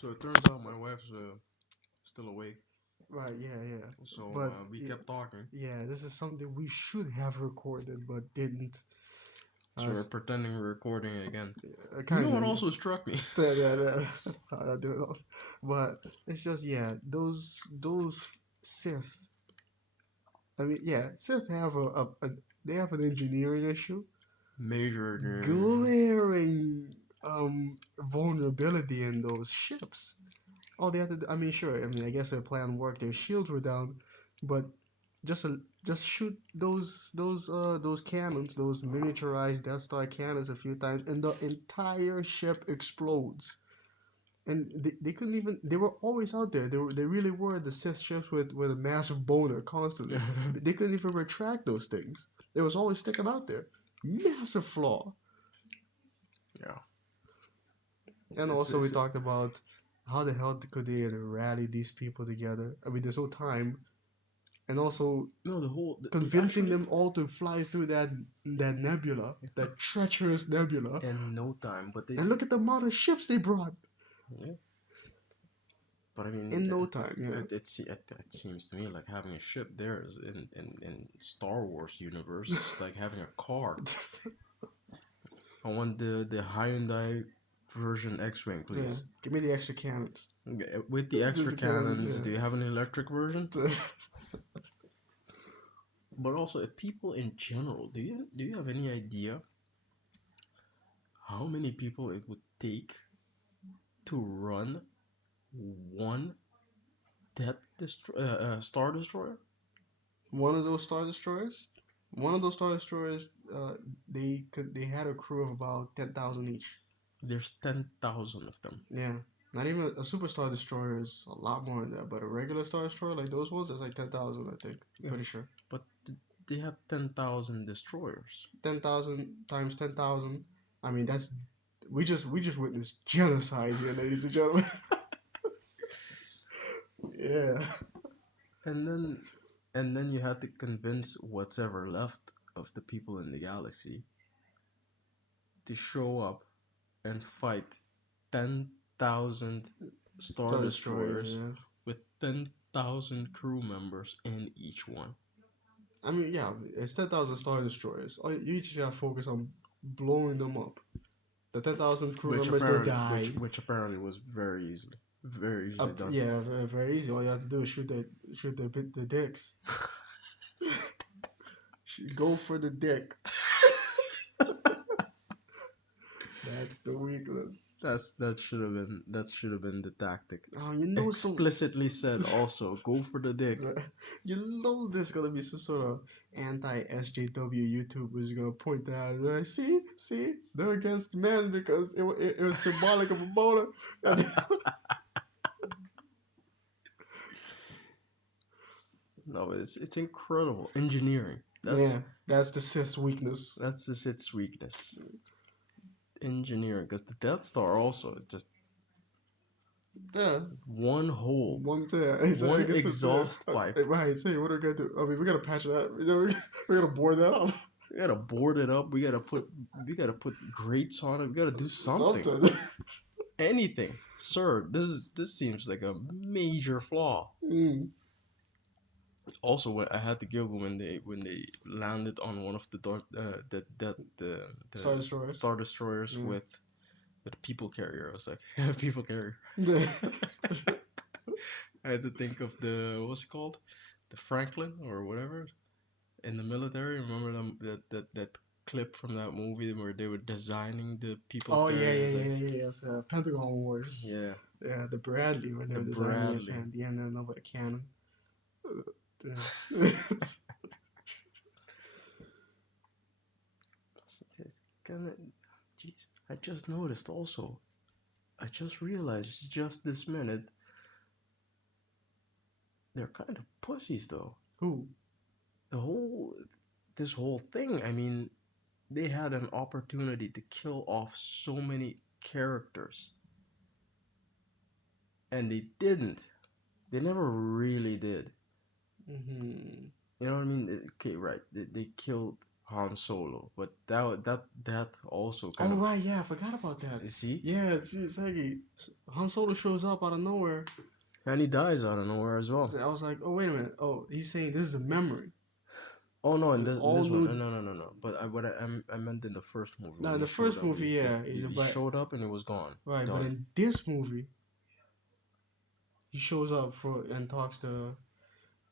So it turns out my wife's still awake. Right, yeah. So But we kept talking. yeah, this is something we should have recorded but didn't. So we're pretending we're recording it again. You Kind know what of. also struck me? Yeah. I do it all. But it's just yeah, those Sith. I mean, yeah, Sith have they have an engineering issue, Major engineering. glaring vulnerability in those ships. All they had to do, I mean, sure, I mean, I guess their plan worked. Their shields were down, but just shoot those cannons, those miniaturized Death Star cannons a few times, and the entire ship explodes. And they couldn't even. They were always out there. They really were the Sith ships with a massive boner constantly. They couldn't even retract those things. It was always sticking out there. Massive flaw. Yeah. And It's, also we it's talked about how the hell could they rally these people together? I mean, there's no time, and also no convincing actually them all to fly through that nebula, that treacherous nebula. in no time, but they And look at the amount of ships they brought yeah. But I mean, in no time. Yeah. it seems to me like having a ship there is in Star Wars universe. It's like having a car. I want the Hyundai version X-wing, Yeah. please. Give me the extra cannons. Okay, with the Just extra the cannons. cannons, do you have an electric version? Yeah. But also, people in general, do you have any idea how many people it would take to run one Star Destroyer? One of those star destroyers. One of those star destroyers. They had a crew of about 10,000 each. There's 10,000 of them. Yeah. Not even a superstar destroyer is a lot more than that, but a regular star destroyer like those ones is like 10,000, I think. I'm Yeah, pretty sure. but they have 10,000 destroyers. 10,000 times 10,000. I mean, that's we just witnessed genocide here, ladies and gentlemen. Yeah. And then you had to convince what's ever left of the people in the galaxy to show up and fight 10,000 Star Star destroyers, Destroyers yeah. with 10,000 crew members in each one. I mean, yeah, it's 10,000 star destroyers. You just gotta focus on blowing them up. The 10,000 crew members, they die. Which apparently was very easily done. Yeah, very, very easy. All you have to do is shoot the dicks. Go for the dick. That's the weakness. That should have been the tactic. Oh, you know some. Explicitly said also, go for the dick. You know there's gonna be some sort of anti-SJW YouTubers gonna point that out. Like, see, they're against men because it was symbolic of a boner. No, it's incredible engineering. Yeah, that's the Sith's weakness. That's just its weakness. Engineering, because the Death Star also is just Yeah, one hole, one exhaust pipe. Right, say what are we gonna do? I mean, we gotta patch that. We gotta board that up. We gotta board it up. We gotta put grates on it. We gotta do something. Anything, sir. This seems like a major flaw. Mm. Also, I had to giggle when they landed on one of the Star Destroyers Mm. with a people carrier. I was like, people carrier. I had to think of what's it called, the Franklin or whatever in the military. Remember that clip from that movie where they were designing the people Oh carriers? yes. Pentagon Wars. Yeah. Yeah, the Bradley when they The were designing his Bradley. hand, the end of a cannon. It's kinda, jeez. I just noticed also. I just realized just this minute. They're kind of pussies though. Who? The whole this whole thing. I mean, they had an opportunity to kill off so many characters, and they didn't. They never really did. Mm-hmm. You know what I mean? Okay, right. They killed Han Solo, but that also kind Oh of, right, yeah, I forgot about that. you see, Yeah, it's like Han Solo shows up out of nowhere. and he dies out of nowhere as well. I was like, oh wait a minute. Oh, he's saying this is a memory. Oh no, in All this one, new. no. But I meant in the first movie Now when in he the showed first up, movie, he's dead. yeah, He but showed up and he was gone, right, but done. in this movie, he shows up for and talks to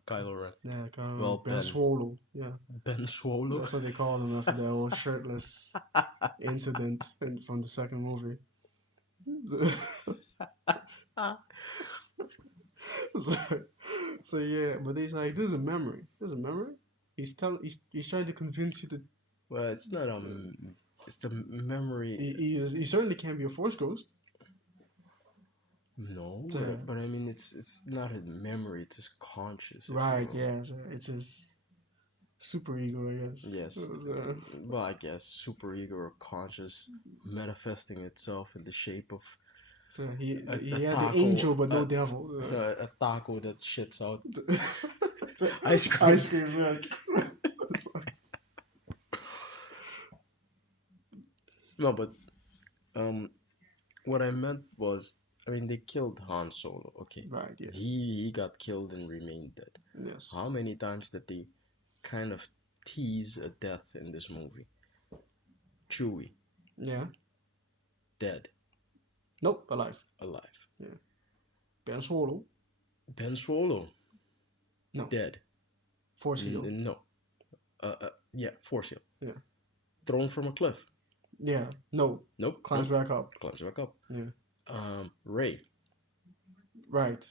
Kylo Ren. yeah, kind Well, of Ben Ben. Swallow. Yeah, Ben Swallow. that's what they called him after that whole shirtless incident from the second movie. so, so yeah, but he's like, this is a memory. This is a memory. He's trying to convince you that Well, it's not it's the memory. he certainly can't be a force ghost. No, So, but I mean, it's not a memory. It's his conscious, if you right, will. yeah, so it's his super ego, I guess. Yes. So, Well, I guess super ego or conscious manifesting itself in the shape of so he a he had the taco, angel but no devil. a taco that shits out So, ice cream. ice cream, like. No, but um, what I meant was, I mean, they killed Han Solo. Okay, Right, yes. he got killed and remained dead. Yes. How many times did they kind of tease a death in this movie? Chewie, Yeah. dead, Nope, alive. alive. Yeah. Ben Solo. Ben Solo, No. dead. Force healed. No. Yeah, force heal. Yeah. Thrown from a cliff. Yeah. No. Nope. Climbs Nope. back up. Climbs back up. Yeah. Ray. Right.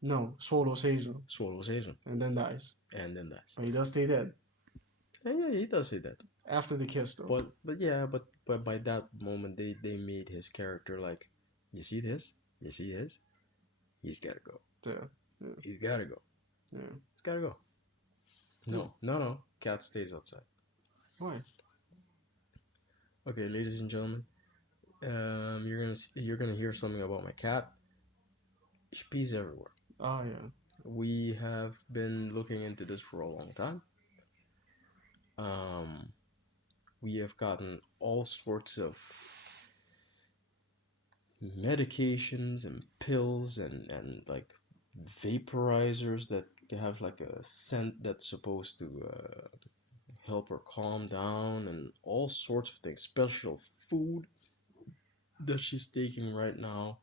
No. Swallow saves him. Swallows Asian. And then dies. And then dies. But he does stay dead. And yeah, he does say that. After the kiss though. But by that moment they made his character like, you see this? You see this? He's gotta go. Yeah. Yeah. He's gotta go. Yeah. He's gotta go. No. Cat stays outside. Why? Okay, ladies and gentlemen, you're gonna hear something about my cat. She pees everywhere. Oh yeah. We have been looking into this for a long time. We have gotten all sorts of medications and pills and like vaporizers that have like a scent that's supposed to help her calm down, and all sorts of things. Special food that she's taking right now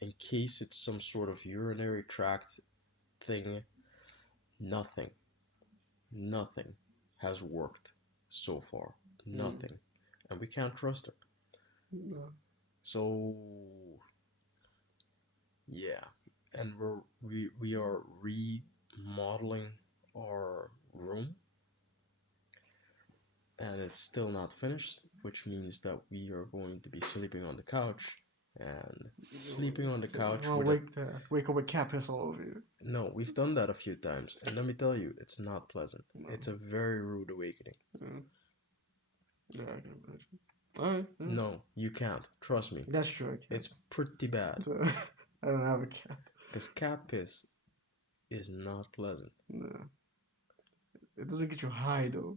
in case it's some sort of urinary tract thing. Nothing, nothing has worked so far. Nothing. And we can't trust her. No. So yeah, and we are remodeling our room, and it's still not finished, which means that we are going to be sleeping on the couch, and sleeping on the couch Well, with wake up with cat piss all over you. no, we've done that a few times, and let me tell you, it's not pleasant. No. It's a very rude awakening. Yeah. Yeah, I can imagine. Alright. Yeah. No, you can't. Trust me. That's true. I can't. It's pretty bad. I don't have a cat. Because cat piss is not pleasant. No. It doesn't get you high though.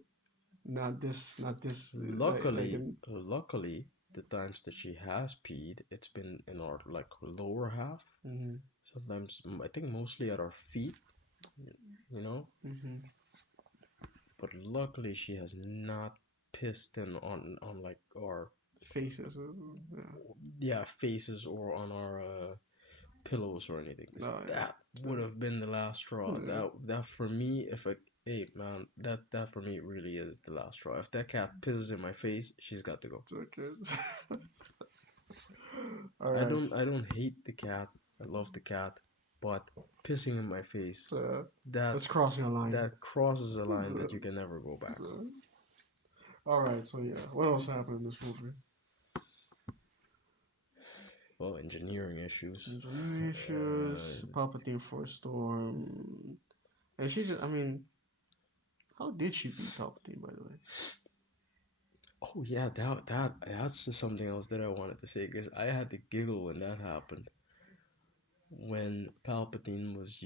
Not this. Luckily, the times that she has peed, it's been in our like lower half. Mm-hmm. Sometimes I think mostly at our feet, you know. Mm-hmm. But luckily, she has not pissed in on like our Faces. yeah faces or on our pillows or anything. 'Cause Oh, yeah. that would have been the last straw. Yeah. That for me, if I hey man, that for me really is the last straw. If that cat pisses in my face, she's got to go. It's okay. All right. I don't hate the cat. I love the cat, but pissing in my face, That's crossing a line. that crosses a line that you can never go back. All right. So yeah, what else happened in this movie? Well, engineering issues. Engineering issues. Palpatine Force Storm. And she just, I mean, how did she beat Palpatine, by the way? Oh yeah, that's just something else that I wanted to say, because I had to giggle when that happened. When Palpatine was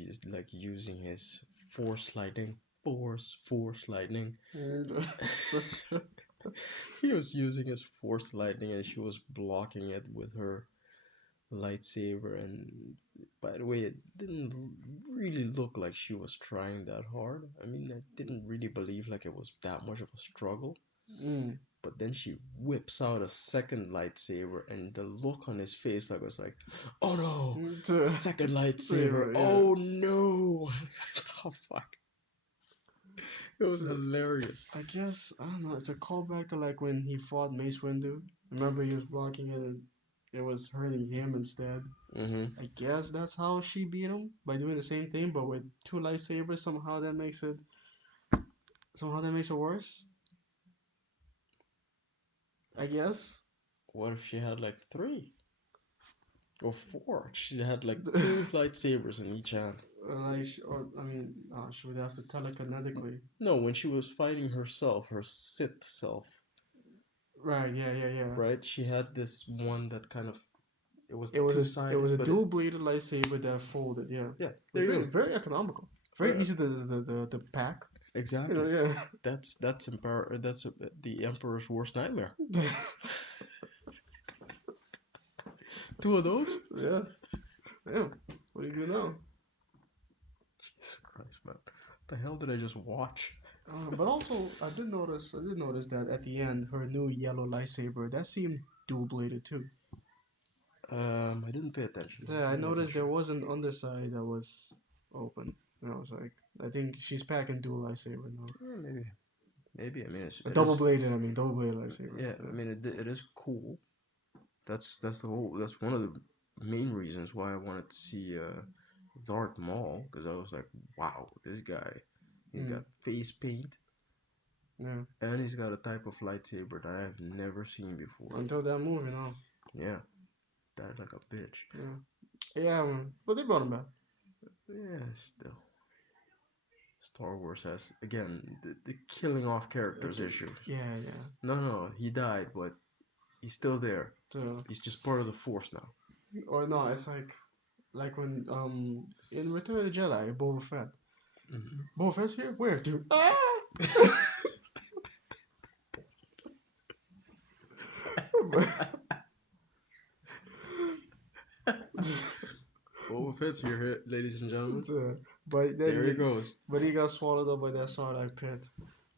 using his force lightning Force lightning. Yeah. He was using his force lightning and she was blocking it with her lightsaber. And by the way, it didn't really look like she was trying that hard. I mean, I didn't really believe like it was that much of a struggle. Mm. But then she whips out a second lightsaber, and the look on his face, like, was like, "Oh no, second lightsaber! Saber, yeah. Oh no!" Oh fuck! It was So, hilarious. I guess I don't know. It's a callback to like when he fought Mace Windu. Remember he was blocking it, and it was hurting him instead. Mhm. I guess that's how she beat him by doing the same thing, but with two lightsabers. Somehow that makes it worse. I guess. What if she had like three or four? She had like two lightsabers in each hand. She would have to telekinetically. No, when she was fighting herself, her Sith self, Right. Yeah. Yeah. Yeah. right? She had this one that kind of it was It was two it was sided, a but dual bladed lightsaber that folded. Yeah. yeah, It was there you very go. very economical. Very Right, easy to pack. exactly. Yeah. That's the Emperor's worst nightmare. Two of those? Yeah. Yeah. What do you do now? Jesus Christ, man. What the hell did I just watch? But also, I did notice that at the end, her new yellow lightsaber that seemed dual bladed too. I didn't pay attention. Yeah, I I wasn't noticed there sure. was an underside that was open. And I was like, I think she's packing dual lightsaber now. Maybe, maybe. I mean, A it double is. bladed, I mean, double bladed lightsaber. Yeah, I Yeah. mean, it is cool. That's the whole. That's one of the main reasons why I wanted to see Darth Maul, because I was like, wow, this guy, he's got Mm, face paint yeah. and he's got a type of lightsaber that I've never seen before. Until that movie, no. Yeah, died like a bitch. Yeah. Yeah, but they brought him back. Yeah, still. Star Wars has again the killing off characters Okay. issues. Yeah, yeah. No, he died, but he's still there. So, He's just part of the Force now. or no, it's like when in Return of the Jedi, Boba Fett. Hmm. Boba Fett's here? Where, dude? Ah! Boba Fett's here, ladies and gentlemen. But There he then, goes. but he got swallowed up by that Sarlacc pit.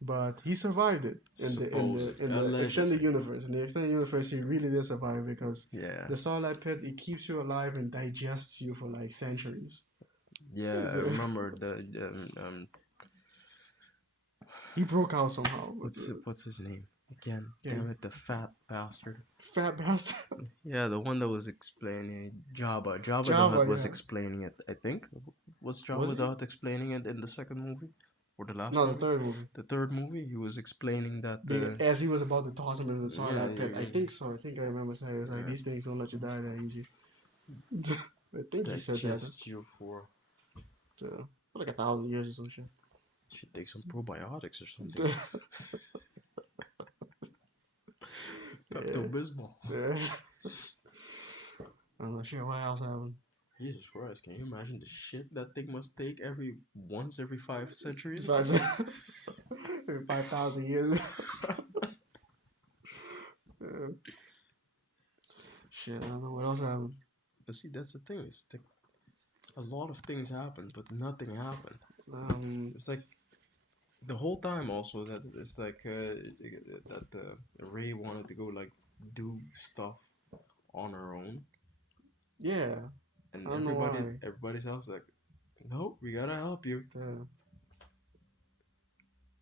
But he survived it Supposed, in the extended allegedly. universe. In the extended universe, he really did survive because Yeah, the Sarlacc pit it keeps you alive and digests you for like centuries. yeah. I remember the He broke out somehow. what's his name again? Yeah, Damn it, the fat bastard. fat bastard. Yeah, the one that was explaining Jabba. Jabba the Java, Hutt was yeah. explaining it. I think was Was Jabba he? the Hutt explaining it in the second movie or the last No, the movie? third movie. The third movie, he was explaining that. As he was about to toss him into the Yeah, Sarlacc pit. I think so. I think I remember saying it was like yeah, these things won't let you die that easy. I think he said that. digest you For like 1,000 years or some shit. should take some probiotics or something. Pepto Yeah. Bismol. Yeah. I'm not sure what else happened. Jesus Christ, can you imagine the shit that thing must take every 5 centuries? Besides, 5,000 years. Yeah. Shit, I don't know what else happened. But see, that's the thing. It's like a lot of things happened, but nothing happened. It's like the whole time also that it's like that Ray wanted to go like do stuff on her own, Yeah, I and don't know why. everybody's else like, no, we gotta help you. Uh,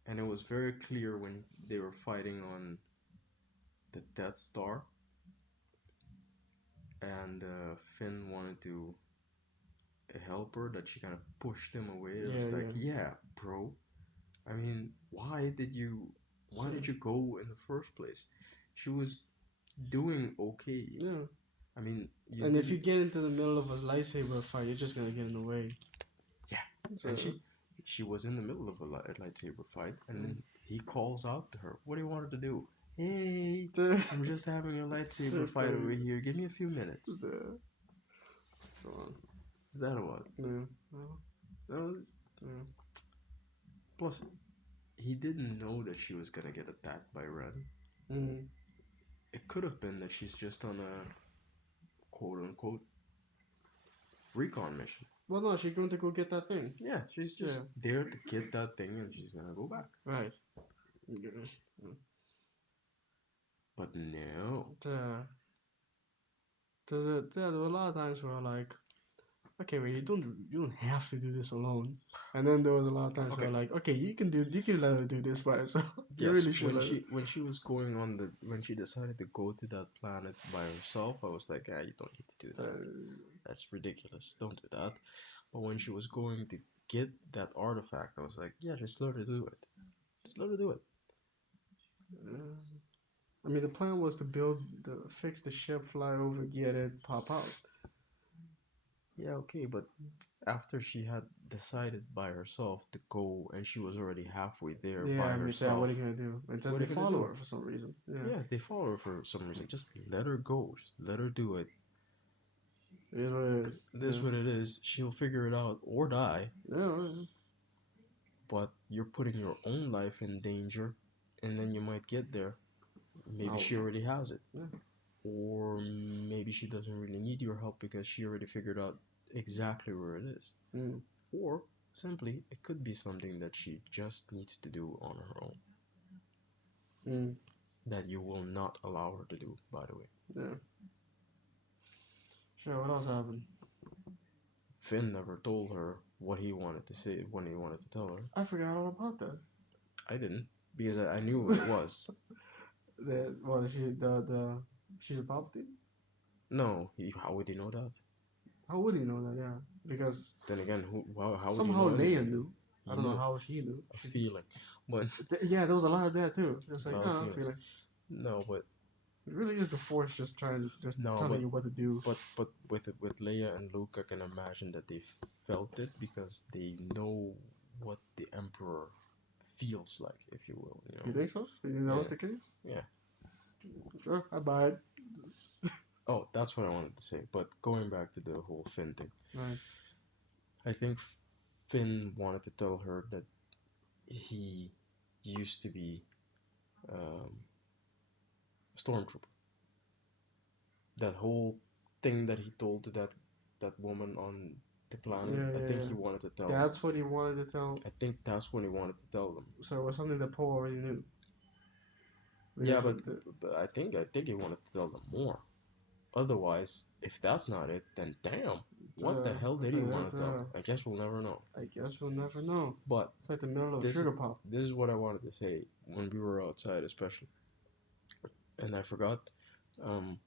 And it was very clear when they were fighting on the Death Star, and Finn wanted to help her, that she kind of pushed him away. It yeah, was like, yeah. yeah, bro. I mean, why So, did you go in the first place? She was doing okay. yeah. I mean, you And if you didn't. get into the middle of a lightsaber fight, you're just gonna get in the way. Yeah, So, and she was in the middle of a lightsaber fight, and mm. then he calls out to her. What do you want her to do? Hey, So, I'm just having a lightsaber fight over here. Give me a few minutes. come on. Is that what? Yeah. Well, No, it's, yeah. Plus, he didn't know that she was gonna get attacked by Ren. Mm. It could have been that she's just on a quote unquote recon mission. Well, no, she's going to go get that thing. Yeah, she's just Yeah. there to get that thing and she's gonna go back. Right. But no. Yeah. There were a lot of times where like, okay, well, you don't have to do this alone. And then there was a lot of times Okay. where like, okay, you can let her do this by herself. You Yes, really should let her. when she was going on the when she decided to go to that planet by herself, I was like, ah, you don't need to do that. That's ridiculous. Don't do that. But when she was going to get that artifact, I was like, yeah, just let her do it. Just let her do it. Uh, I mean, the plan was to fix the ship, fly over, get it, pop out. Yeah, okay, but after she had decided by herself to go and she was already halfway there Yeah, by I mean, so what herself, are you gonna do? Instead, what they are you gonna follow do? her for some reason. Yeah, Yeah, they follow her for some reason. Just let her go. Just let her do it. it is what it is. This Yeah, what it is. She'll figure it out or die. yeah, But you're putting your own life in danger, and then you might get there. Maybe oh, she already has it, yeah. or maybe she doesn't really need your help because she already figured out exactly where it is. Mm, Or simply, it could be something that she just needs to do on her own mm, that you will not allow her to do, by the way. yeah. Sure. What else happened? Finn never told her what he wanted to say when he wanted to tell her. I forgot all about that. I didn't because I knew what it was. That what she the she's a Palpatine. No, how would he know that? How would he know that? Yeah, because Then again, how would you somehow know Leia anything? knew. I You don't know knew how she knew. a feeling, but Yeah, there was a lot of that too. Just a like, lot of oh, feelings. feeling. No, but It really is the Force just just no, telling you what to do. but with Leia and Luke, I can imagine that they felt it because they know what the Emperor feels like, if you will. You You know. think so? You think that was Yeah. the case? Yeah. Sure, I buy it. Oh, that's what I wanted to say. But going back to the whole Finn thing, Right. I think Finn wanted to tell her that he used to be um, a stormtrooper. That whole thing that he told to that woman on the planet, Yeah, I yeah, think yeah. he wanted to tell. That's what he wanted to tell. I think that's when he wanted to tell them. So it was something that Poe already knew. Yeah, Because but I think he wanted to tell them more. Otherwise, if that's not it, then damn, what the hell did he want to tell? I guess we'll never know. I guess we'll never know. But It's like the middle of this sugar pop. this is what I wanted to say when we were outside, especially, and I forgot. Um,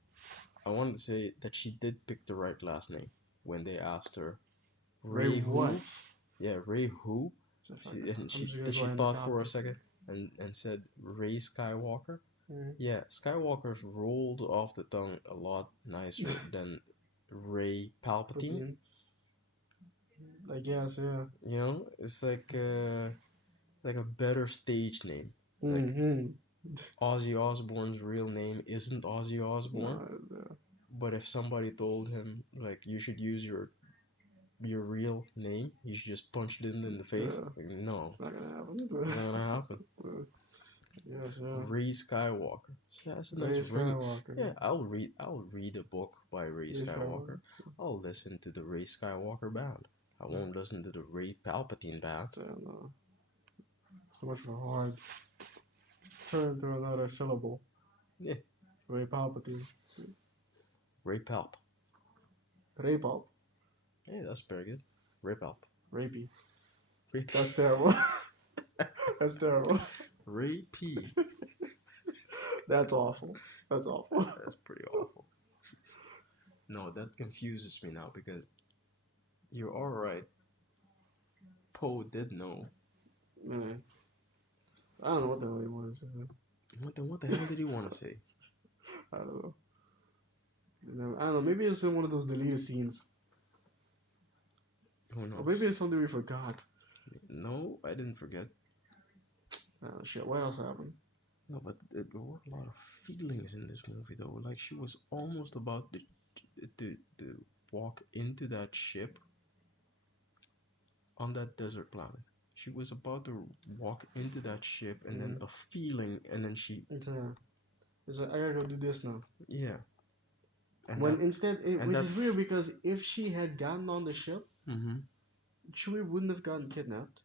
I wanted to say that she did pick the right last name when they asked her Ray Ray who? what? Yeah, Ray who? I'm She just gonna did go she ahead and thought adopt for a it. second and said Ray Skywalker? Mm. Yeah, Skywalker's rolled off the tongue a lot nicer than Ray Palpatine. Palpatine. I guess, yeah. You know, it's like a better stage name. Like Mm-hmm. Ozzy Osbourne's real name isn't Ozzy Osbourne, No, it's, but if somebody told him like you should use your real name, you should just punch them in the face. Like, no, it's not gonna happen. it's not gonna happen. Yes, yeah. Ray Skywalker. Yeah, that's a Ray nice Ray. Skywalker. Yeah, I'll read a book by Ray Ray Skywalker. Skywalker. I'll listen to the Ray Skywalker band. I won't listen to the Ray Palpatine band. No. So much for hard. Turn to another syllable. Yeah, Ray Palpatine. Ray Palp. Ray Palp. Hey, that's very good. Ray Palp. Rapey. Ray That's terrible. That's terrible. Ray P. That's awful. That's awful. That's pretty awful. No, that confuses me now because you're all right. Poe did know. Man. I don't know what the hell he wanted to say. What the hell did he want to say? I don't know. I don't know. Maybe it's in one of those deleted scenes. Who Or knows? maybe it's something we forgot. No, I didn't forget. Oh, shit. What else happened? No, but there were a lot of feelings in this movie though. Like she was almost about to walk into that ship on that desert planet. She was about to walk into that ship, and then Mm. a feeling, and then she, It's like, I gotta go do this now. yeah, and When that, instead, and which that, is weird because if she had gotten on the ship, mm-hmm, Chewie wouldn't have gotten kidnapped.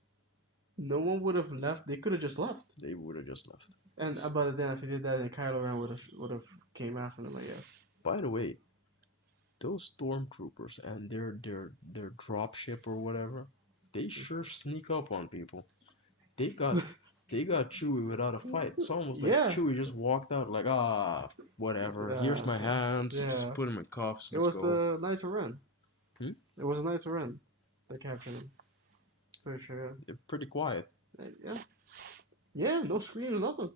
No one would have left. They could have just left. they would have just left. And about then, if he did that, then Kylo Ren would have came after them, I guess. By the way, those stormtroopers and their drop ship or whatever, they sure sneak up on people. They got they got Chewie without a fight. It's almost like Yeah. Chewie just walked out like, whatever. Here's my hands. Just Yeah. put him in cuffs. It Let's was go. the Knights of Ren. Hmm? It was the Knights of Ren that captured him. Pretty sure. They're pretty quiet. Yeah. Yeah. No screams, nothing.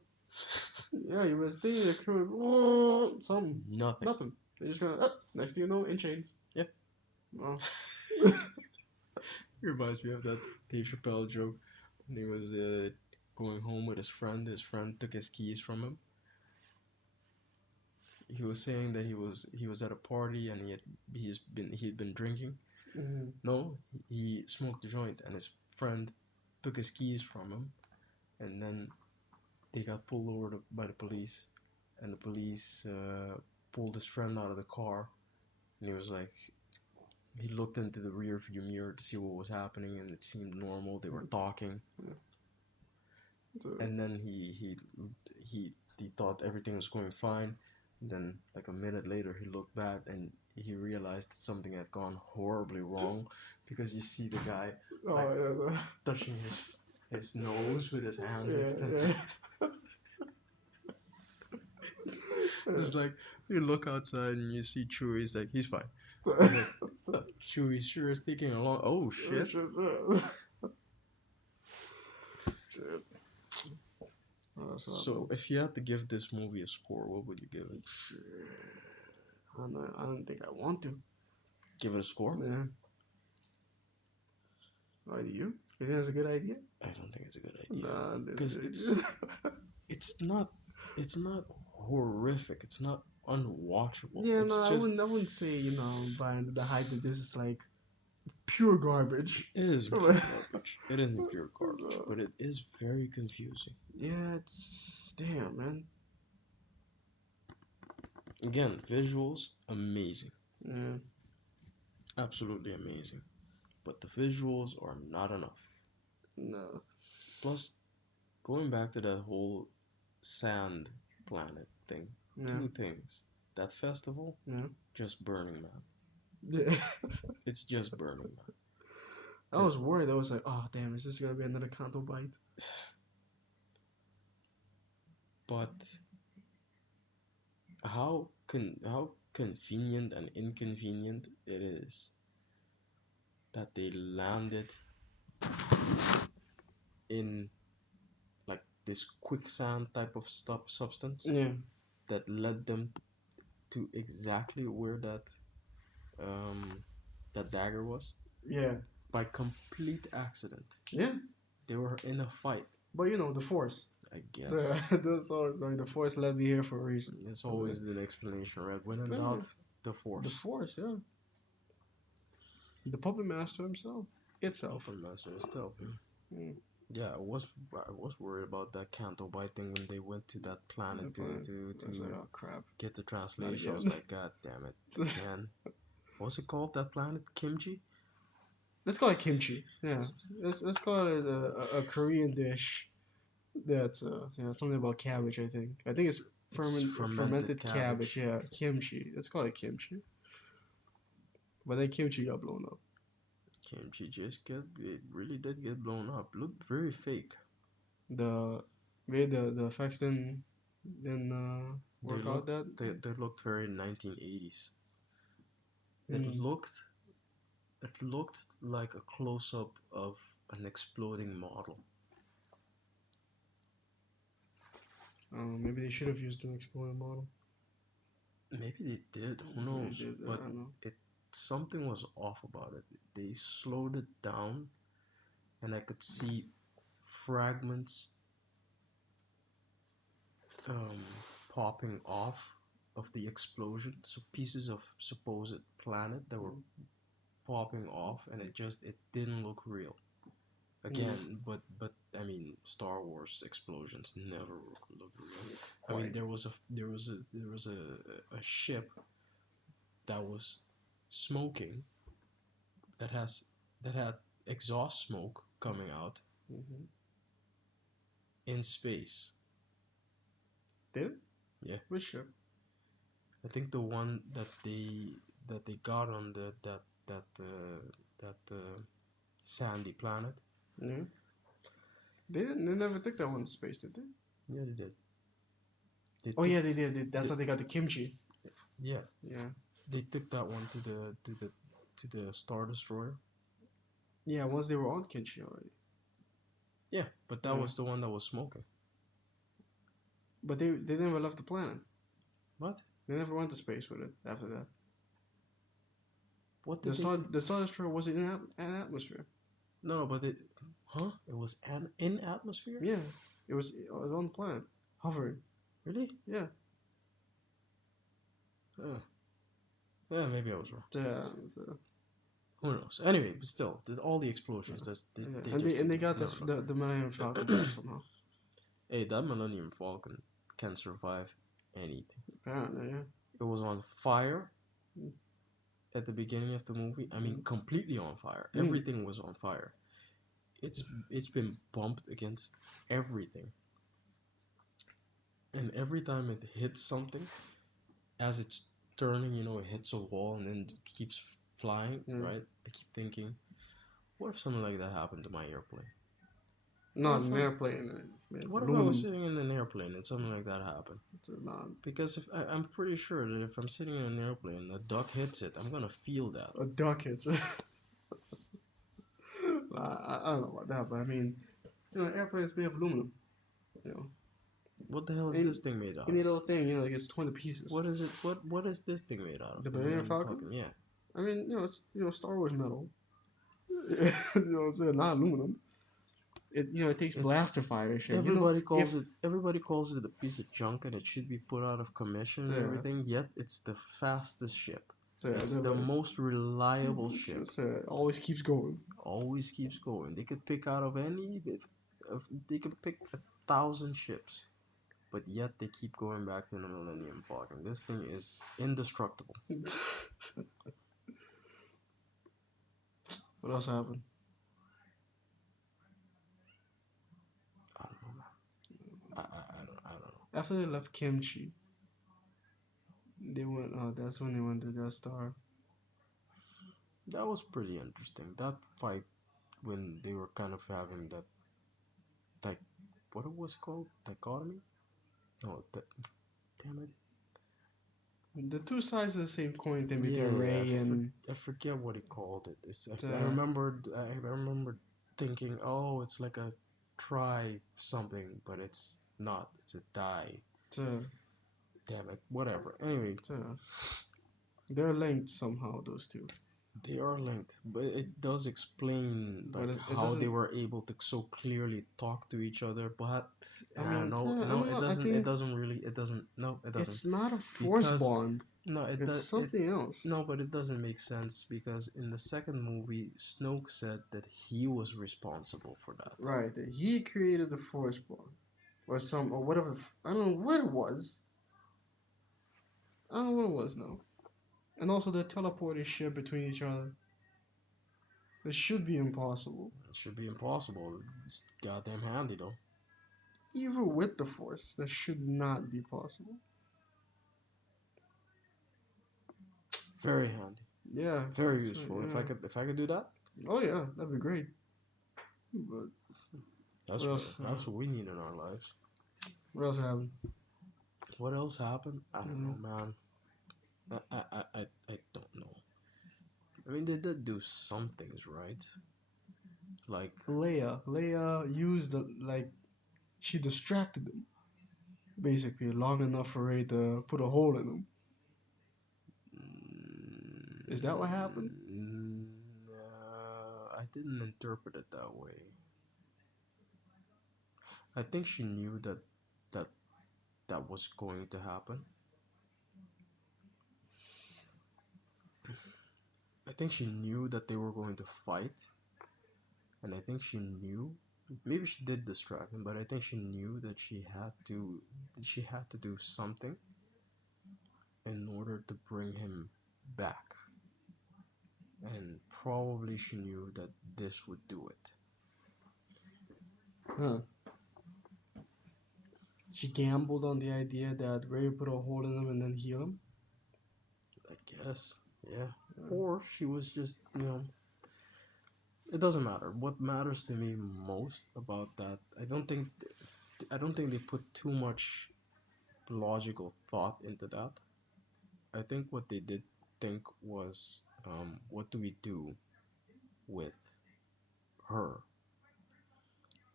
Yeah, you was thinking the crew, oh, something, Nothing. nothing. They just gonna, next thing you know, in chains. Yep. Oh. Reminds me of that Dave Chappelle joke when he was going home with his friend. His friend took his keys from him. He was saying that he was at a party and he had been drinking. Mm-hmm. No, he smoked a joint and his friend took his keys from him, and then they got pulled over by the police, and the police pulled his friend out of the car, and he was like, he looked into the rear view mirror to see what was happening, and it seemed normal. They were talking, Yeah. So, and then he thought everything was going fine. And then, like a minute later, he looked back and he realized something had gone horribly wrong, because you see the guy like yeah, touching his nose with his hands yeah, extended. yeah. It's like you look outside and you see Chewie. He's like, he's fine. So- And then, Chewie sure is thinking along. Oh shit! Shit. Oh, So if you had to give this movie a score, what would you give it? shit. I don't think I want to. Give it a score? Yeah. Why do you? You think that's a good idea? I don't think it's a good idea. Nah, Because it's not horrific. It's not unwatchable. Yeah, It's no, I just wouldn't say, by the hype that this is like pure garbage. it isn't pure garbage. It isn't pure garbage, but it is very confusing. Yeah, it's damn, man. Again, visuals amazing, Yeah. absolutely amazing, but the visuals are not enough. No. Plus, going back to that whole sand planet thing, Yeah. two things. That festival, Yeah. just Burning Man. Yeah. It's just Burning Man. I was worried. I was like, oh damn, is this gonna be another Kanto bite? But how convenient and inconvenient it is that they landed in like this quicksand type of substance Yeah. that led them to exactly where that dagger was, Yeah. by complete accident. Yeah. They were in a fight, But the Force. I guess. That's always like the Force led me here for a reason. It's always the explanation, right? When in Yeah. doubt, the Force. The Force, yeah. The puppet master himself. Itself. Puppet master itself. Mm. Yeah, I was worried about that Canto Bite thing when they went to that planet The planet. to I was like, oh crap. get the translation. I again. was like, God damn it, man. What's it called? That planet? Kimchi? Let's call it kimchi. Yeah. Let's call it a Korean dish. That's something about cabbage. I think it's fermented cabbage. Yeah, kimchi. Let's call it kimchi. But then kimchi got blown up. Kimchi it really did get blown up. Looked very fake. The the effects didn't work out that. They looked very 1980s. It Mm. looked like a close up of an exploding model. Maybe they should have used an exploding model. Maybe they did. Who Maybe knows? they did, I But don't know. something was off about it. They slowed it down, and I could see fragments popping off of the explosion. So pieces of supposed planet that were popping off, and it didn't look real. Mm, again, but I mean, Star Wars explosions never look real. I mean, quite. there was a ship that was smoking that has that had exhaust smoke coming out Hmm. in space. Did it? Yeah, Which ship? I think the one that they got on that sandy planet. Yeah. They didn't. They never took that one to space, did they? Yeah, they did. They Oh took yeah, they did. That's the, how they got the kimchi. yeah, Yeah. they took that one to the Star Destroyer. Yeah. Once they were on kimchi already. Yeah, but that Yeah. was the one that was smoking. But they never left the planet. What? They never went to space with it after that. What The did they star do? the star destroyer wasn't in an atmosphere. No, no, but it, huh? It was an in atmosphere. Yeah. It was on the planet, hovering. Really? Yeah. Uh, yeah, maybe I was wrong. Yeah. So, Who knows? Anyway, but still, all the explosions, yeah. they, Yeah. they And just they got never look the Millennium Falcon real. back somehow. Hey, that Millennium Falcon can survive anything. Apparently, yeah. It was on fire Mm. at the beginning of the movie. I mean, Mm. completely on fire. Mm. Everything was on fire. It's been bumped against everything, and every time it hits something, as it's turning, it hits a wall and then keeps flying. Mm. Right? I keep thinking, what if something like that happened to my airplane? What Not if an I airplane. It's made of what if I was aluminum. sitting in an airplane and something like that happened? It's a non Because if I'm pretty sure that if I'm sitting in an airplane and a duck hits it, I'm gonna feel that. a duck. It's. I don't know about that, but I mean, airplane is made of aluminum. You know, What the hell is and this thing made out any of? little thing, like it's 20 pieces. What is it? What is this thing made out of? The The Millennium Millennium Falcon. Falcon? Yeah. I mean, it's Star Wars metal. It's not aluminum. It takes It's blaster fire and shit. everybody If calls it a piece of junk and it should be put out of commission and the everything. Yet it's the fastest ship. It's the the most reliable ship. always keeps going. Always keeps going. They could pick out of any. If they could pick 1,000 ships, but yet they keep going back to the Millennium Falcon. This thing is indestructible. What else happened? I don't know, man. I don't know. After they left Kimchi, they went. That's when they went to Death Star. That was pretty interesting. That fight when they were kind of having that, like, what it was called? Dichotomy? No, damn it. The two sides of the same coin thing Yeah, between yeah. Ray and I forget what he called it. uh, I remembered thinking, oh, it's like a try something, but it's not. It's a die. to Damn it. Whatever. Anyway, to they're linked somehow. Those two, they are linked, but it does explain but like it how they doesn't. were able to so clearly talk to each other. But I mean, no, I no, don't it know. I doesn't. It think doesn't really. It doesn't. No, it doesn't. it's not a force Because bond. no, it It's does. It something else. no, but it doesn't make sense because in the second movie, Snoke said that he was responsible for that. Right. That he created the force bond, or whatever. I don't know what it was. I don't know what it was now. And also the teleporting shit between each other. It should be impossible. It should be impossible. It's goddamn handy though. Even with the force, that should not be possible. Very handy. Yeah. Very So, useful. yeah. If I could do that, Oh yeah, that'd be great. But that's what else? that's what we need in our lives. What else happened? What else happened? I don't Mhm. know, man. I don't know. I mean, they did do some things right. Like, Leia used she distracted them basically long enough for Ray to put a hole in him. Is that what happened? I didn't interpret it that way. I think she knew that that was going to happen. I think she knew that they were going to fight, and I think she knew. Maybe she did distract him, but I think she knew that she had to do something in order to bring him back, and probably she knew that this would do it. Huh. She gambled on the idea that Ray would put a hole in him and then heal him. I guess, yeah. Yeah. Or she was just, it doesn't matter. What matters to me most about that, I don't think they put too much logical thought into that. I think what they did think was, what do we do with her?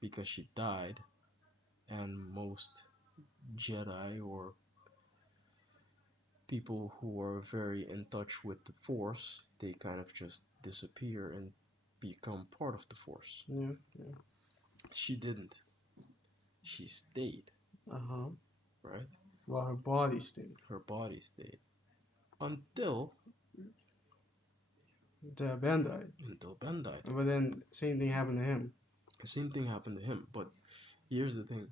Because she died, and most Jedi or people who are very in touch with the Force, they kind of just disappear and become part of the Force. Yeah. Yeah. She didn't. She stayed, Uh-huh. right? Well, her body stayed. Her body stayed until The Ben died. until Ben died. But then same thing happened to him. The same thing happened to him. But here's the thing,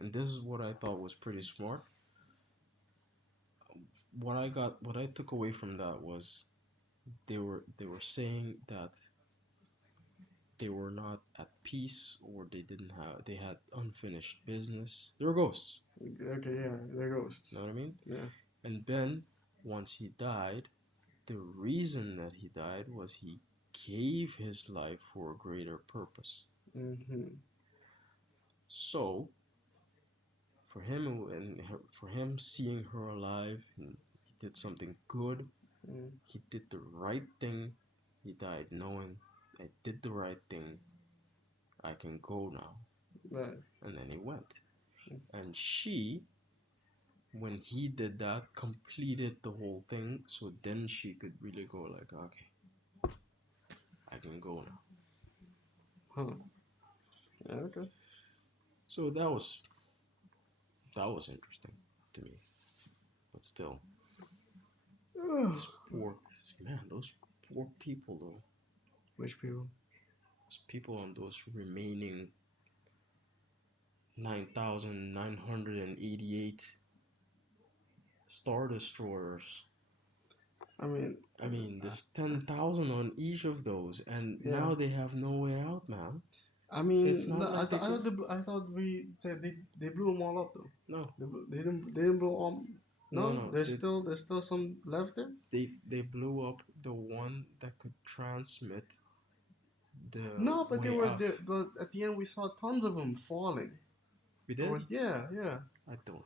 and this is what I thought was pretty smart. What I took away from that was they were saying that they were not at peace, or they had unfinished business. They were ghosts. Okay, yeah, they're ghosts. You know what I mean? Yeah. And Ben, once he died, the reason that he died was he gave his life for a greater purpose. Mm-hmm. So for him seeing her alive, he did something good. Mm. He did the right thing. He died knowing, I did the right thing. I can go now. Right. And then he went. And she, when he did that, completed the whole thing. So then she could really go like, okay, I can go now. Huh. Yeah, okay. So that was interesting to me. But still, those poor man, those poor people though. Which people? Those people on those remaining 9,988 Star Destroyers. I I mean, there's 10,000 on each of those, and yeah. now they have no way out, man. I mean, It's not no, like they could. I thought we said they blew them all up though. No, They didn't blow all. no, No, no. there's still some left there. They blew up the one that could transmit the No, but they way were out. there. But at the end, we saw tons of them falling. We did. Towards, yeah, yeah, I don't.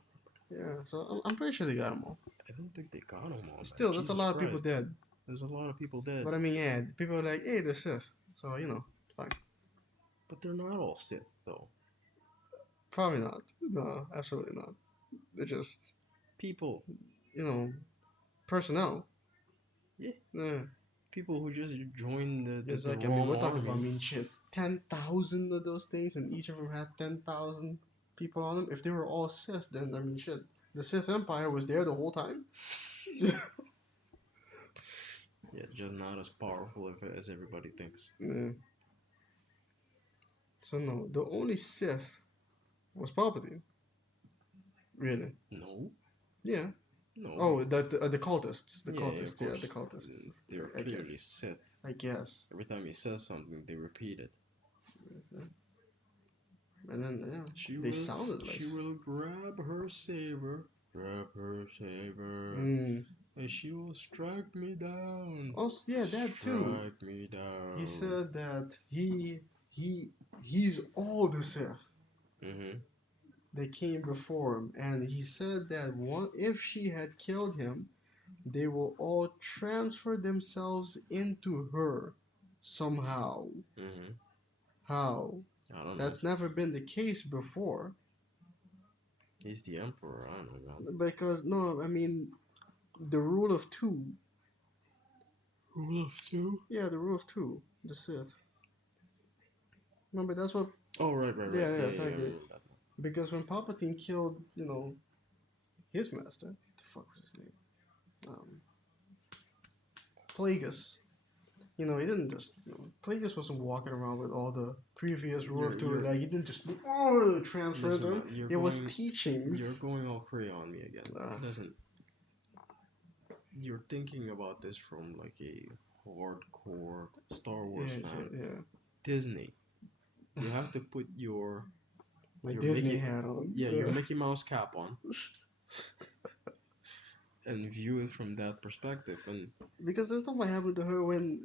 yeah. So I'm pretty sure they got them all. I don't think they got them all. Man. Still, that's a Jesus lot of people Christ. dead. There's a lot of people dead. But I mean, yeah, people are like, hey, they're Sith. So fine. But they're not all Sith though. Probably not. No, absolutely not. They're just People. Personnel. Yeah. Yeah. People who just joined It's the like, wrong we're talking army. about, shit, 10,000 of those things, and each of them had 10,000 people on them. If they were all Sith, then, shit, the Sith Empire was there the whole time. Yeah, just not as powerful as everybody thinks. Yeah. So, no, the only Sith was Palpatine. Really? No. Yeah. No. Oh, the cultists. The Yeah, cultists. yeah, Yeah, the cultists. They're I clearly guess. Sith. I guess. Every time he says something, they repeat it. And then, they sounded like. She will grab her saber. Mm. And she will strike me down. Also, yeah, that too. Strike me down. He said that he's all the Sith that came before him, and he said that if she had killed him, they will all transfer themselves into her somehow. How? I don't know. That's never been the case before. He's the emperor. I don't know, man. Because no, I mean, the rule of two. Rule of two? Yeah, the rule of two. The Sith. Remember, that's what. Oh, right. Yeah, exactly. Because when Palpatine killed, his master, what the fuck was his name? Plagueis. he didn't just, Plagueis wasn't walking around with all the previous rules You're to it. you're Like, he didn't just transfer it listen, to him. man. It was You're teachings. going all cray on me again. Uh, Listen, you're thinking about this from like a hardcore Star Wars yeah, fan. yeah. Disney, you have to put My your Disney Mickey, hat on. yeah, your So. Mickey Mouse cap on and view it from that perspective. And Because that's not what happened to her when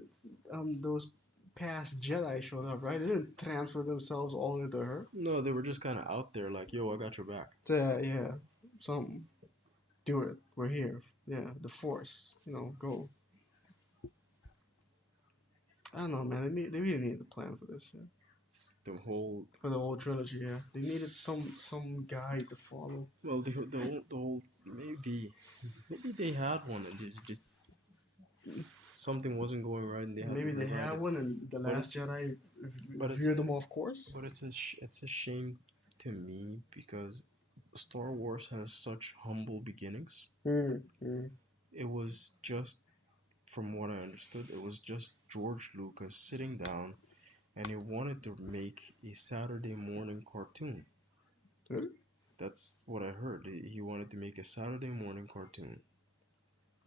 those past Jedi showed up, right? They didn't transfer themselves all into her. no, they were just kind of out there, like, yo, I got your back. Yeah, something. Do it. We're here. Yeah, the Force. Go. I don't know, man. They really needed a plan for this. Yeah. The whole, For the whole trilogy. Yeah, they needed some guide to follow. well, the whole, maybe they had one and they just something wasn't going right and they had to Maybe they rewrite had it. one, and the But Last it's Jedi but it's veered them off course. but it's a shame to me because Star Wars has such humble beginnings. Mm, mm. It was just, from what I understood, it was just George Lucas sitting down and he wanted to make a Saturday morning cartoon. Really? That's what I heard. He wanted to make a Saturday morning cartoon,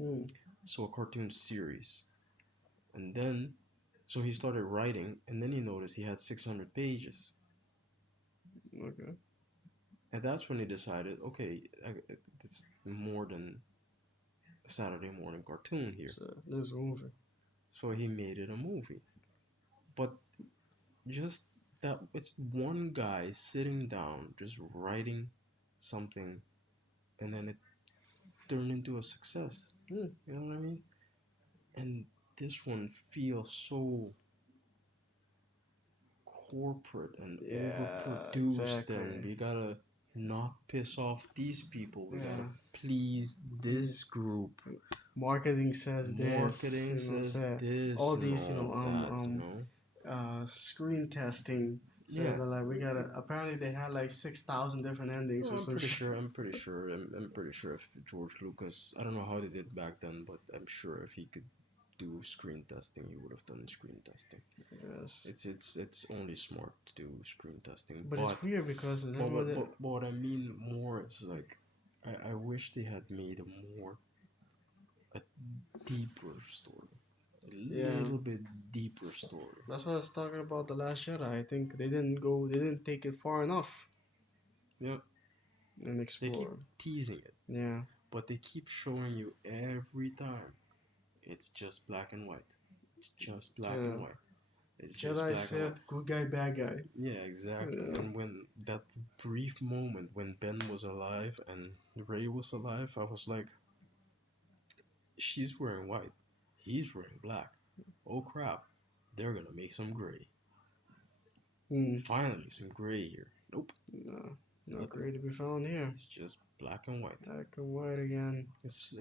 Mm. so a cartoon series. And then, so he started writing, and then he noticed he had 600 pages. Okay. And that's when he decided, okay, it's more than a Saturday morning cartoon here. So there's a movie. So he made it a movie. But just that, it's one guy sitting down, just writing something, and then it turned into a success. Mm. You know what I mean? And this one feels so corporate and Yeah, overproduced, and exactly. we gotta not piss off these people. We gotta Yeah. please Mm. this group. Marketing says this, Marketing says say this all and these, all that. screen testing. So Yeah. they're like, we gotta. Apparently, they had like 6,000 different endings No, or I'm some pretty shit. sure. I'm pretty sure if George Lucas, I don't know how they did back then, but I'm sure if he could do screen testing, he would have done screen testing. Yes. It's only smart to do screen testing, But it's weird because remember that. but what I mean more is like, I wish they had made a deeper story, a Yeah, little bit deeper story. that's what I was talking about the Last Jedi. I think they didn't take it far enough Yeah, and they keep explore. teasing it, Yeah. but they keep showing you every time. It's just black and white. It's just black and Yeah. white. It's just Jedi black and white. Sith, good guy, bad guy. Yeah, exactly. Yeah. And when that brief moment when Ben was alive and Ray was alive, I was like, she's wearing white. He's wearing black. Oh crap. They're gonna make some gray. Hmm. Finally, some gray here. Nope, No, no nothing. gray to be found here. It's just black and white. Black and white again. It's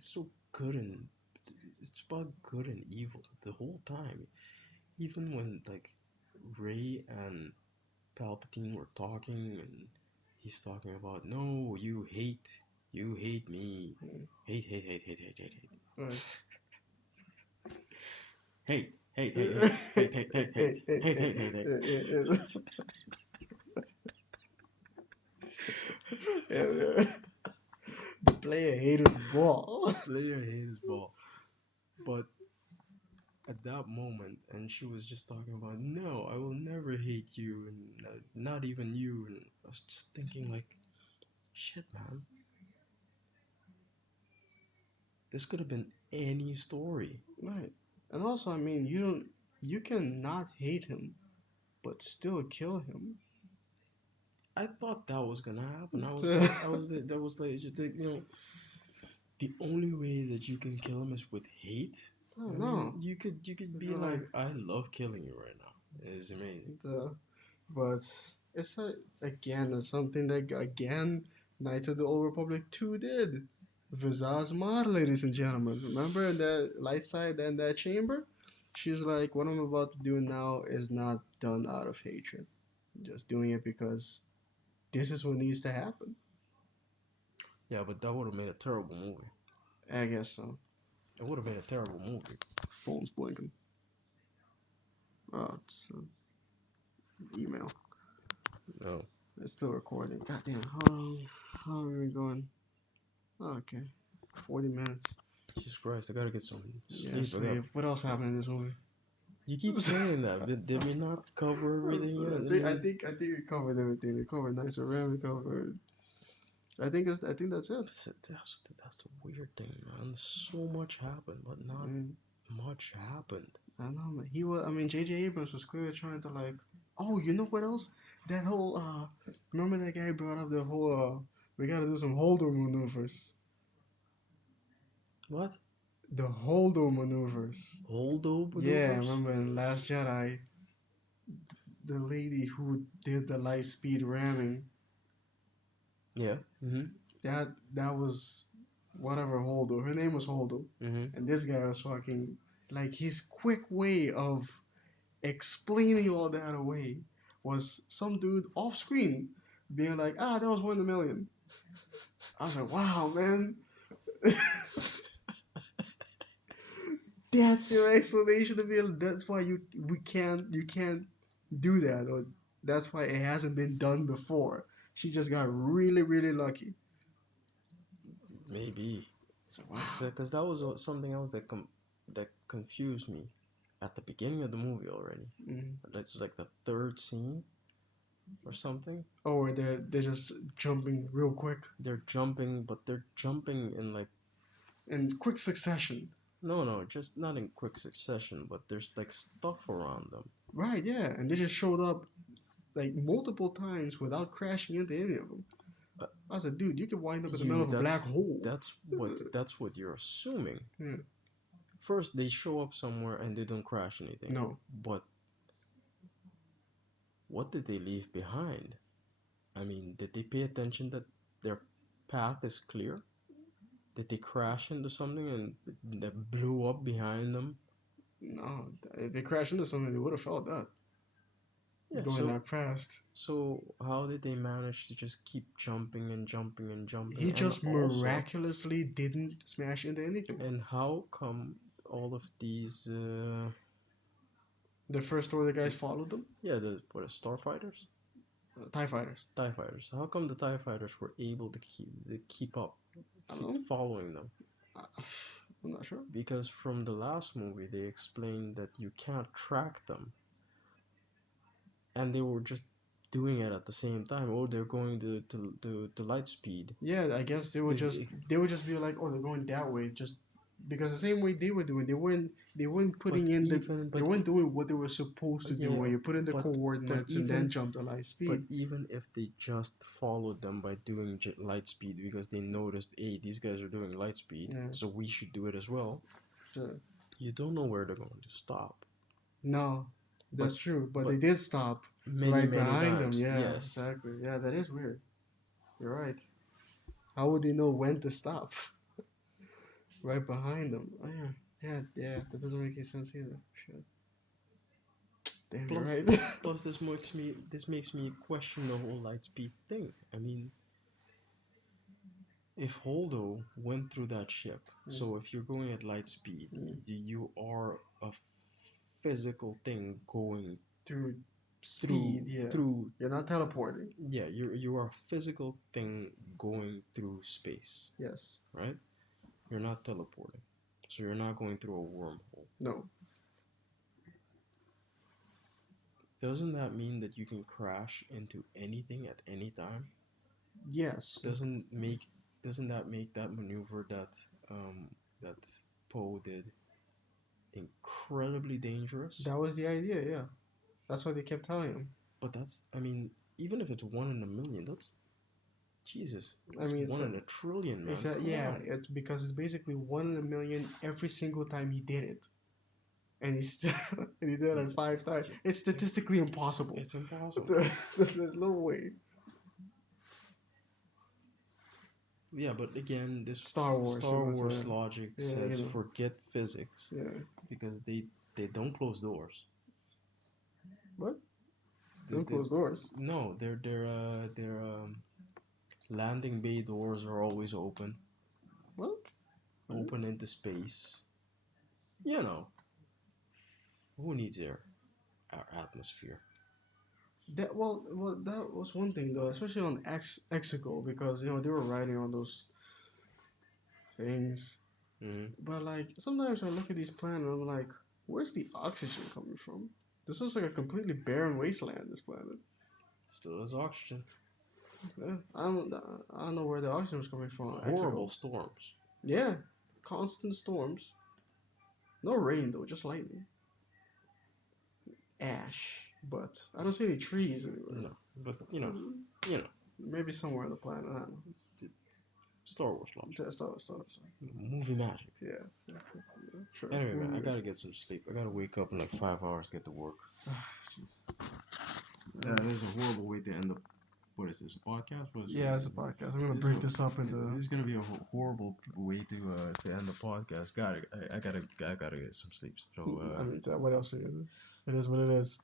so good and it's about good and evil the whole time. Even when like Ray and Palpatine were talking and he's talking about, no, you hate me, Hmm. hate, hate, hate, hate, hate, hate, hate, Right. hate, hate, hate, Hey, hate, hate, hate, hate, hate, hey, hey, hate, hey, hate, hate, hate. yeah. The player hated the ball. Player hate his ball, but at that moment, and she was just talking about, no, I will never hate you, and not even you, and I was just thinking like, shit, man, this could have been any story. Right. And also, I mean, you can not hate him, but still kill him. I thought that was gonna happen. I was So, like, that was like, just like, the only way that you can kill him is with hate. I I don't mean, know. you could be But like, like, I love killing you right now. It's amazing. the, but it's again, it's something that again, Knights of the Old Republic 2 did. Visage Mod, ladies and gentlemen. Remember in that light side and that chamber? She's like, what I'm about to do now is not done out of hatred. I'm just doing it because this is what needs to happen. Yeah, but that would have made a terrible movie. I guess so. It would have made a terrible movie. phone's blinking. Oh, it's an email. No. It's still recording. Goddamn, how long are we going? Oh, okay, 40 minutes. Jesus Christ, I gotta get some Yeah, sleep. sleep. What else happened in this movie? You keep saying that, but did we not cover everything yet? I think we covered everything. We covered Nice Ram. We covered. I think that's it. That's the weird thing, man. So much happened, but not Mm, much happened. I know, man. He was. I mean, J.J. Abrams was clearly trying to like. Oh, you know what else? That whole. Remember that guy brought up the whole. We gotta do some holdo maneuvers. What? The holdo maneuvers. Holdo Yeah, maneuvers? remember in Last Jedi, the lady who did the light speed ramming. Yeah. Mm-hmm. That was whatever Holdo. Her name was Holdo, Mm-hmm. and this guy was fucking like his quick way of explaining all that away was some dude off screen being like, ah, that was 1 in a million. I was like, wow, man. That's your explanation to me. That's why you can't do that, or that's why it hasn't been done before. She just got really really lucky. Maybe. So wow. Because that was something else that confused me at the beginning of the movie already. Mm. That's like the third scene or something. Or they're just jumping real quick They're jumping, but they're jumping in like in quick succession. no, just not in quick succession, but there's like stuff around them. Right, yeah, and they just showed up like multiple times without crashing into any of them. Uh, I was like, dude, you could wind up in the middle of a black hole. That's what you're assuming. Yeah. First, they show up somewhere and they don't crash anything. No. But what did they leave behind? I mean, did they pay attention that their path is clear? Did they crash into something and that blew up behind them? No, if they crashed into something, they would have felt that Yeah, going that fast. so how did they manage to just keep jumping and jumping and jumping? He And just also, miraculously didn't smash into anything. and how come all of these The first order guys followed them. yeah, the what starfighters? TIE fighters. TIE fighters. How come the TIE fighters were able to keep up, I don't know. keep following them? I'm not sure. Because from the last movie, they explained that you can't track them, and they were just doing it at the same time. Oh, they're going to light speed. Yeah, I guess they would just be like, oh, they're going that way, just because the same way they were doing, they weren't putting in they weren't doing what they were supposed to do, where you put in the coordinates and then jump to light speed. But even if they just followed them by doing light speed because they noticed, hey, these guys are doing light speed, so we should do it as well. Sure. You don't know where they're going to stop. No, that's true, but they but did stop many behind times. them. Yeah, Yes. exactly. Yeah, that is weird. You're right. How would they know when to stop? Right behind them. Oh yeah. That doesn't make any sense either. Shit. Damn, Plus, you're right. plus this makes me question the whole light speed thing. I mean, if Holdo went through that ship, so if you're going at light speed, you are a physical thing going through speed. Through you're not teleporting. Yeah, you are a physical thing going through space. Yes. Right? You're not teleporting, so you're not going through a wormhole. No. Doesn't that mean that you can crash into anything at any time? Yes. Doesn't that make that maneuver that Poe did incredibly dangerous? That was the idea, yeah. That's what they kept telling him. But I mean, even if it's 1 in a million, that's Jesus. That's I mean, 1 in a trillion, man. It's because it's basically 1 in a million every single time he did it. And he still and he did it like 5 times. It's statistically impossible. It's impossible. There's no way. Yeah, but again, this Star Wars logic says forget physics. Yeah. Because they don't close doors. What? They don't close doors? No, their landing bay doors are always open. What? Open into space. You know. Who needs air? Our atmosphere. That was one thing though, especially on Exegol, because they were riding on those things. Hmm. But like sometimes I look at these planets and I'm like, where's the oxygen coming from? This looks like a completely barren wasteland. This planet. Still has oxygen. Yeah, I don't know where the oxygen was coming from. Horrible Exegol. storms. Yeah, constant storms. No rain though, just lightning, ash. But I don't see any trees anywhere. No, but Um, you know, Maybe somewhere on the planet. I don't know. it's Star Wars logic. Stop. Movie magic. Yeah, yeah, yeah, sure. Anyway, man, I Movie. gotta get some sleep. I gotta wake up in like 5 hours, get to work. Jeez. Yeah, there's a horrible way to end up. What is this? A podcast? What is Yeah, it? it's a podcast. I'm gonna This break this up into. this is gonna be a horrible way to end the podcast. I gotta get some sleep. So I mean, what else are you gonna do? It is what it is.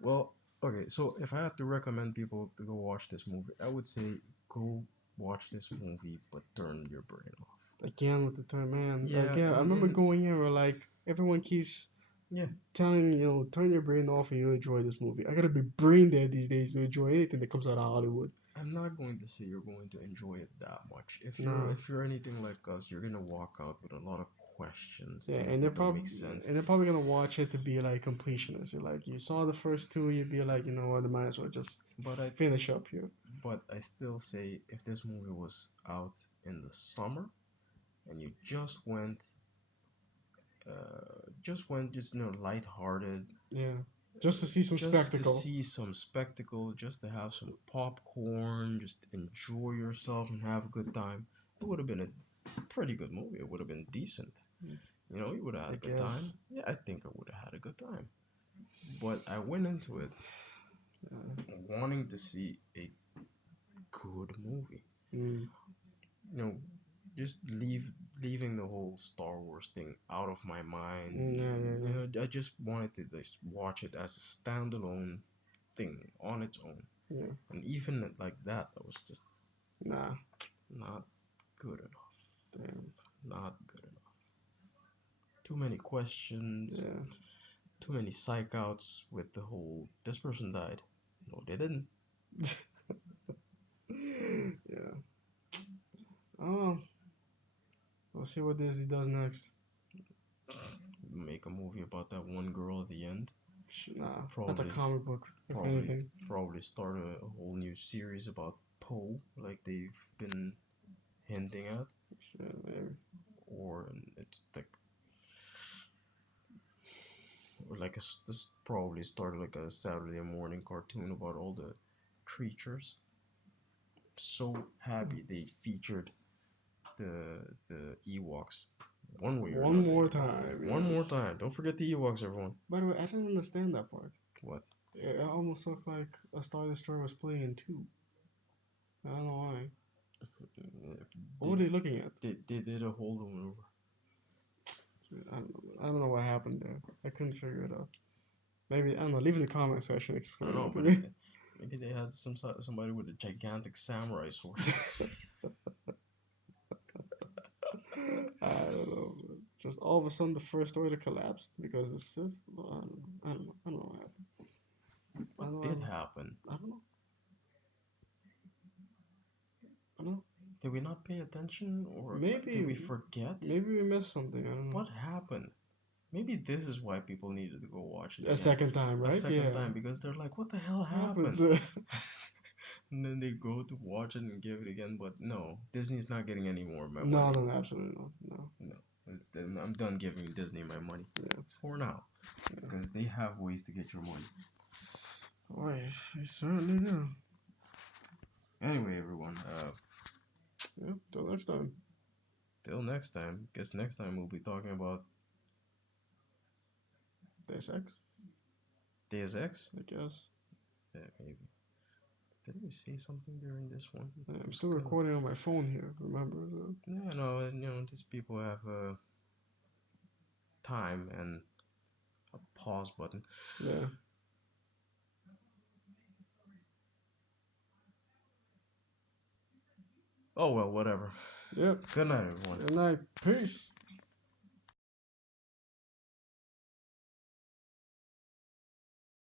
well, okay. So if I had to recommend people to go watch this movie, I would say go watch this movie, but turn your brain off. Again with the term, man. Yeah, Again, I remember and going in where like everyone keeps yeah, telling me, turn your brain off and you'll enjoy this movie. I gotta be brain dead these days to enjoy anything that comes out of Hollywood. I'm not going to say you're going to enjoy it that much. Nah. If you're anything like us, you're gonna walk out with a lot of questions, Yeah, things and that don't make sense. they're probably gonna watch it to be like completionists. You're like, you saw the first two, you'd be like, you know what, I might as well just But I finish up here. but I still say if this movie was out in the summer and you just lighthearted, Yeah, just to see some just to spectacle. see some spectacle, just to have some popcorn, just enjoy yourself and have a good time, it would have been a pretty good movie. It would have been decent. You would have had I a good guess. time. Yeah, I think I would have had a good time. But I went into it wanting to see a good movie. Mm, You know, just leaving the whole Star Wars thing out of my mind. yeah. I just wanted to just watch it as a standalone thing on its own. Yeah. And even like that was just Nah. not good enough. Damn. Not good enough. Too many questions, Yeah. too many psych outs with the whole this person died. No, they didn't. Yeah. Oh, we'll see what Disney does next. Make a movie about that one girl at the end. Nah, that's a Probably, comic book, if probably, anything. probably start a whole new series about Poe, like they've been hinting at, Yeah, maybe. or it's like, or like this probably start like a Saturday morning cartoon about all the creatures. So happy they featured the Ewoks one way or One another. more time, One more yes. time. Don't forget the Ewoks, everyone. By the way, I didn't understand that part. What? It almost looked like a Star Destroyer was playing in two. I don't know why. What were they looking at? They did a whole maneuver. I don't know what happened there. I couldn't figure it out. Maybe, I don't know, leave in the comment section I explain don't know, it to but me. maybe they had somebody with a gigantic samurai sword. I don't know. Just all of a sudden the first order collapsed because the Sith. Well, I don't know what happened. I What don't did know. happen? I don't know. I don't know. Did we not pay attention, or did we Maybe forget? maybe we missed something. I don't know. What happened? Maybe this is why people needed to go watch it A again. second time, A right? second Yeah. time, because they're like, what the hell Happens. happened? And then they go to watch it and give it again, but no, Disney's not getting any more of my No, money. no, absolutely not. No. No, I'm done giving Disney my money Yeah. for now, Yeah. because they have ways to get your money. Boy, you certainly do. Anyway, everyone, Yeah. Till next time. till next time. Guess next time we'll be talking about Deus Ex, Deus Ex. I guess. Yeah, maybe. Did we say something during this one? Yeah, I'm still recording on my phone here. Remember? So. Yeah, no, and these people have time and a pause button. Yeah. Oh well, whatever. Yep. Good night, everyone. Good night. Peace.